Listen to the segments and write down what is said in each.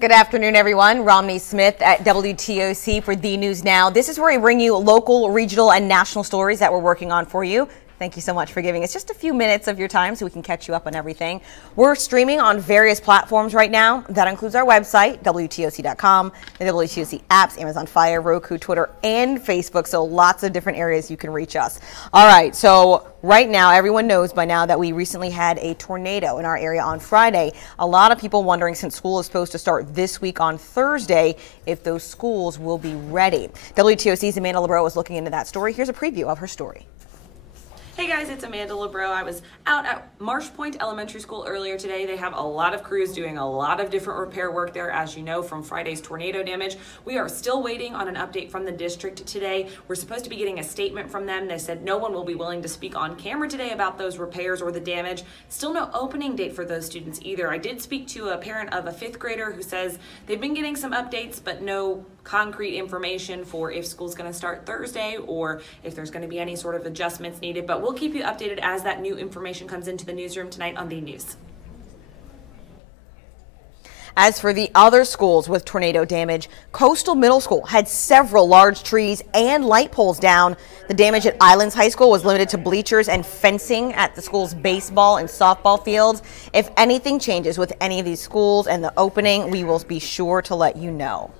Good afternoon, everyone. Romney Smith at WTOC for The News Now. This is where we bring you local, regional, and national stories that we're working on for you. Thank you so much for giving us just a few minutes of your time so we can catch you up on everything. We're streaming on various platforms right now. That includes our website, WTOC.com, the WTOC apps, Amazon Fire, Roku, Twitter, and Facebook. So lots of different areas you can reach us. All right, so right now, everyone knows by now that we recently had a tornado in our area on Friday. A lot of people wondering, since school is supposed to start this week on Thursday, if those schools will be ready. WTOC's Amanda LeBreau is looking into that story. Here's a preview of her story. Hey guys, it's Amanda LeBreau. I was out at Marsh Point Elementary School earlier today. They have a lot of crews doing a lot of different repair work there, as you know, from Friday's tornado damage. We are still waiting on an update from the district today. We're supposed to be getting a statement from them. They said no one will be willing to speak on camera today about those repairs or the damage. Still no opening date for those students either. I did speak to a parent of a 5th grader who says they've been getting some updates, but no concrete information for if school's going to start Thursday or if there's going to be any sort of adjustments needed. But we'll keep you updated as that new information comes into the newsroom tonight on The News. As for the other schools with tornado damage, Coastal Middle School had several large trees and light poles down. The damage at Islands High School was limited to bleachers and fencing at the school's baseball and softball fields. If anything changes with any of these schools and the opening, we will be sure to let you know.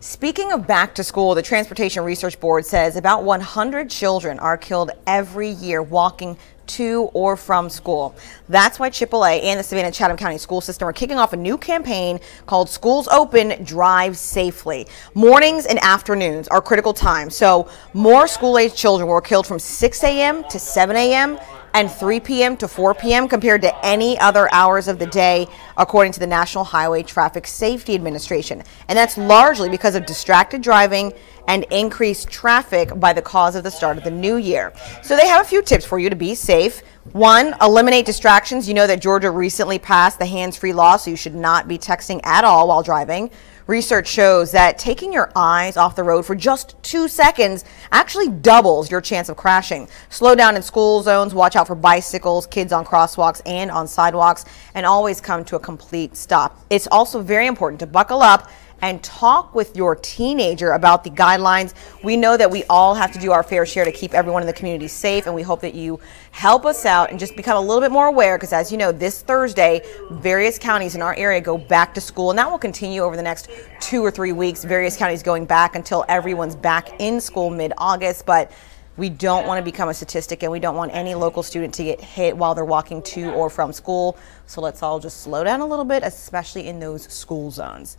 Speaking of back to school, the Transportation Research Board says about 100 children are killed every year walking to or from school. That's why AAA and the Savannah-Chatham County School System are kicking off a new campaign called Schools Open, Drive Safely. Mornings and afternoons are critical times, so more school-age children were killed from 6 a.m. to 7 a.m. and 3 p.m. to 4 p.m. compared to any other hours of the day, according to the National Highway Traffic Safety Administration. And that's largely because of distracted driving and increased traffic by the cause of the start of the new year. So they have a few tips for you to be safe. One, eliminate distractions. You know that Georgia recently passed the hands-free law, so you should not be texting at all while driving. Research shows that taking your eyes off the road for just 2 seconds actually doubles your chance of crashing. Slow down in school zones, watch out for bicycles, kids on crosswalks and on sidewalks, and always come to a complete stop. It's also very important to buckle up and talk with your teenager about the guidelines. We know that we all have to do our fair share to keep everyone in the community safe, and we hope that you help us out and just become a little bit more aware, because as you know, this Thursday, various counties in our area go back to school, and that will continue over the next 2 or 3 weeks. Various counties going back until everyone's back in school mid-August, but we don't want to become a statistic, and we don't want any local student to get hit while they're walking to or from school. So let's all just slow down a little bit, especially in those school zones.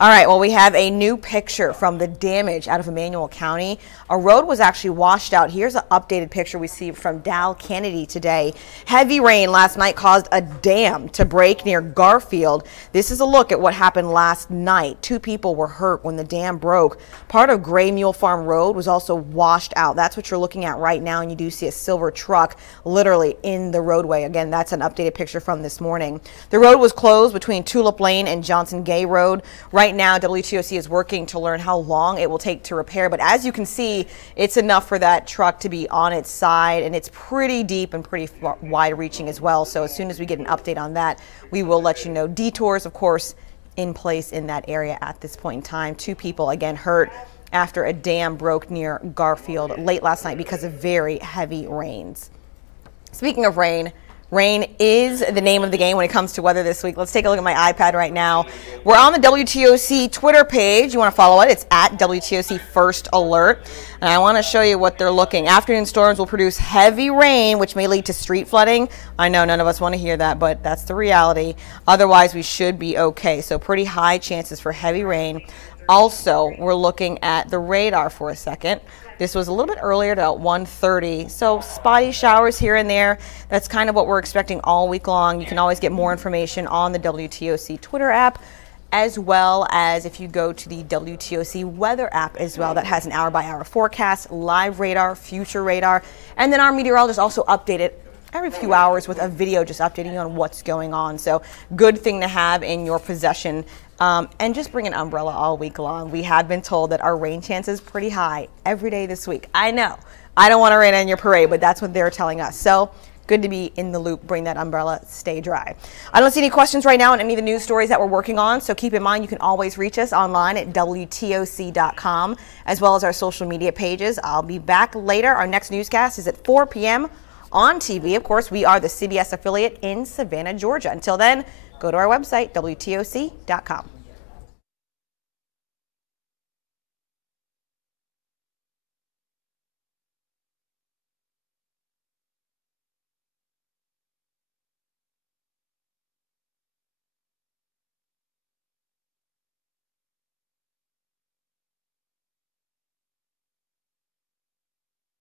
All right, well, we have a new picture from the damage out of Emmanuel County. A road was actually washed out. Here's an updated picture we see from Dow Kennedy today. Heavy rain last night caused a dam to break near Garfield. This is a look at what happened last night. 2 people were hurt when the dam broke. Part of Gray Mule Farm Road was also washed out. That's what you're looking at right now, and you do see a silver truck literally in the roadway. Again, that's an updated picture from this morning. The road was closed between Tulip Lane and Johnson Gay Road. Right now, WTOC is working to learn how long it will take to repair, but as you can see, it's enough for that truck to be on its side, and it's pretty deep and pretty wide-reaching as well. So as soon as we get an update on that, we will let you know. Detours, of course, in place in that area at this point in time. 2 people, again, hurt after a dam broke near Garfield late last night because of very heavy rains. Speaking of rain, rain is the name of the game when it comes to weather this week. Let's take a look at my iPad right now. We're on the WTOC Twitter page. You want to follow it. It's at WTOC First Alert. And I want to show you what they're looking. Afternoon storms will produce heavy rain, which may lead to street flooding. I know none of us want to hear that, but that's the reality. Otherwise, we should be okay. So pretty high chances for heavy rain. Also, we're looking at the radar for a second. This was a little bit earlier, about 1:30, so spotty showers here and there. That's kind of what we're expecting all week long. You can always get more information on the WTOC Twitter app, as well as if you go to the WTOC weather app as well. That has an hour-by-hour forecast, live radar, future radar, and then our meteorologists also update it every few hours with a video just updating you on what's going on. So good thing to have in your possession. And just bring an umbrella all week long. We have been told that our rain chance is pretty high every day this week. I know. I don't want to rain on your parade, but that's what they're telling us. So good to be in the loop. Bring that umbrella, stay dry. I don't see any questions right now on any of the news stories that we're working on, so keep in mind you can always reach us online at WTOC.com, as well as our social media pages. I'll be back later. Our next newscast is at 4 p.m. on TV. Of course, we are the CBS affiliate in Savannah, Georgia. Until then, go to our website, WTOC.com.